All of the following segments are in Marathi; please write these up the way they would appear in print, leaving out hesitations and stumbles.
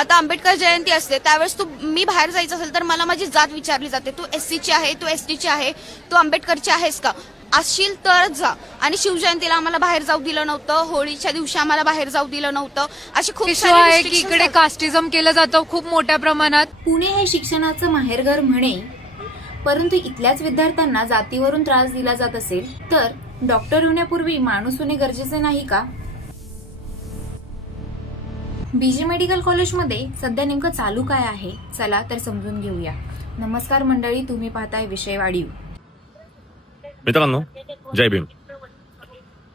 आता आंबेडकर जयंती असते त्यावेळेस मी बाहेर जायचं असेल तर मला माझी जात विचारली जाते, तू एससीची आहे, तू एसटीची आहे, तू आंबेडकरची आहेस का, असशील तरच जा. आणि शिवजयंतीला आम्हाला बाहेर जाऊ दिलं नव्हतं, होळीच्या दिवशी आम्हाला बाहेर जाऊ दिलं नव्हतं. अशी खूप इश्यू आहे की इकडे कास्टिझम केलं जातं खूप मोठ्या प्रमाणात. पुणे हे शिक्षणाचं माहेरघर म्हणे, परंतु इथल्याच विद्यार्थ्यांना जातीवरून त्रास दिला जात असेल तर डॉक्टर होण्यापूर्वी माणूस होणे गरजेचे नाही का? बीजे मेडिकल कॉलेजमध्ये सध्या नेमकं चालू काय आहे, चला तर समजून घेऊया. नमस्कार मंडळी, तुम्ही पाहताय विषय वाढीव. मित्रांनो, जय भीम.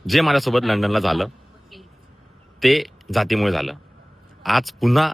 जे माझ्यासोबत लंडनला झालं ते जातीमुळे झालं. आज पुन्हा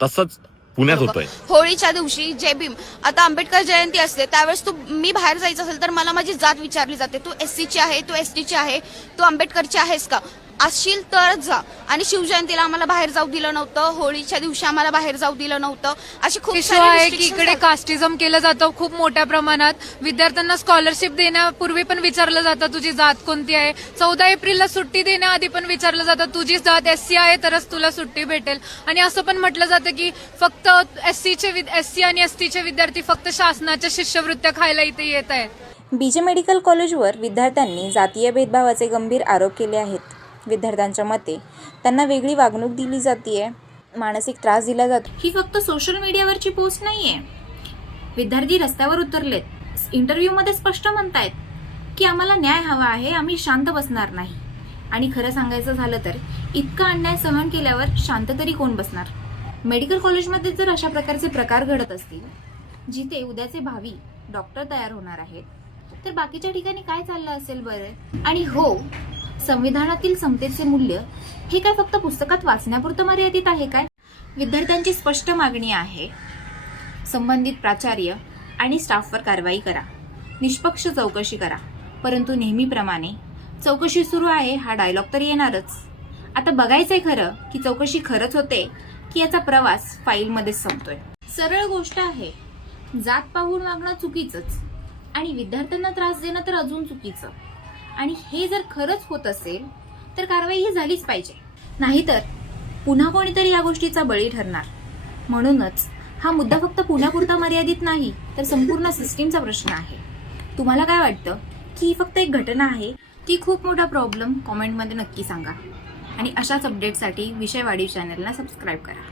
तसंच पुण्यात होतंय. होळीच्या दिवशी जय भीम. आता आंबेडकर जयंती असते त्यावेळेस मी बाहेर जायचं असेल तर मला माझी जात विचारली जाते, तू एससीची आहे, तू एसटीची आहे, तू आंबेडकरची आहेस का, असशील तरच जा. आणि शिवजयंतीला आम्हाला बाहेर जाऊ दिलं नव्हतं, होळीच्या दिवशी आम्हाला बाहेर जाऊ दिलं नव्हतं. अशी खूप इश्यू आहे की इकडे कास्टिझम केलं जातं खूप मोठ्या प्रमाणात. विद्यार्थ्यांना स्कॉलरशिप देण्यापूर्वी पण विचारलं जातं तुझी जात कोणती आहे. 14 एप्रिलला सुट्टी देण्याआधी पण विचारलं जातं तुझी जात एससी आहे तरच तुला सुट्टी भेटेल. आणि असं पण म्हटलं जातं की फक्त एससी आणि एसटीचे विद्यार्थी फक्त शासनाच्या शिष्यवृत्त्या खायला इथे येत आहेत. बीजे मेडिकल कॉलेजवर विद्यार्थ्यांनी जातीय भेदभावाचे गंभीर आरोप केले आहेत. विद्यार्थ्यांच्या मते त्यांना वेगळी वागणूक दिली जाते, मानसिक त्रास दिला जातो. ही फक्त सोशल मीडियावरची पोस्ट नाहीये. विद्यार्थी रस्त्यावर उतरलेत, इंटरव्ह्यूमध्ये स्पष्ट म्हणतायत की आम्हाला न्याय हवा आहे, आम्ही शांत बसणार नाही. आणि खरं सांगायचं झालं तर इतका अन्याय सहन केल्यावर शांत तरी कोण बसणार? मेडिकल कॉलेजमध्ये जर अशा प्रकारचे प्रकार घडत असतील जिथे उद्याचे भावी डॉक्टर तयार होणार आहेत, तर बाकीच्या ठिकाणी काय चाललं असेल बरं? आणि हो, संविधानातील समतेचे मूल्य हे काय फक्त पुस्तकात वाचण्यापुरतं मर्यादित आहे काय? विद्यार्थ्यांची स्पष्ट मागणी आहे, संबंधित प्राचार्य आणि स्टाफवर कारवाई करा, निष्पक्ष चौकशी करा. परंतु नेहमीप्रमाणे चौकशी सुरू आहे हा डायलॉग तर येणारच. आता बघायचंय खरं की चौकशी खरंच होते की याचा प्रवास फाईलमध्येच संपतोय. सरळ गोष्ट आहे, जात पाहून वागणं चुकीचंच आणि विद्यार्थ्यांना त्रास देणं तर अजून चुकीचं. आणि हे जर खरंच होत असेल तर कारवाई ही झालीच पाहिजे, नाहीतर पुन्हा कोणीतरी या गोष्टीचा बळी ठरणार. म्हणूनच हा मुद्दा फक्त पुण्यापुरता मर्यादित नाही तर संपूर्ण सिस्टीमचा प्रश्न आहे. तुम्हाला काय वाटतं की ही फक्त एक घटना आहे की खूप मोठा प्रॉब्लेम? कॉमेंटमध्ये नक्की सांगा. आणि अशाच अपडेटसाठी विषय वाढीव चॅनलला सबस्क्राईब करा.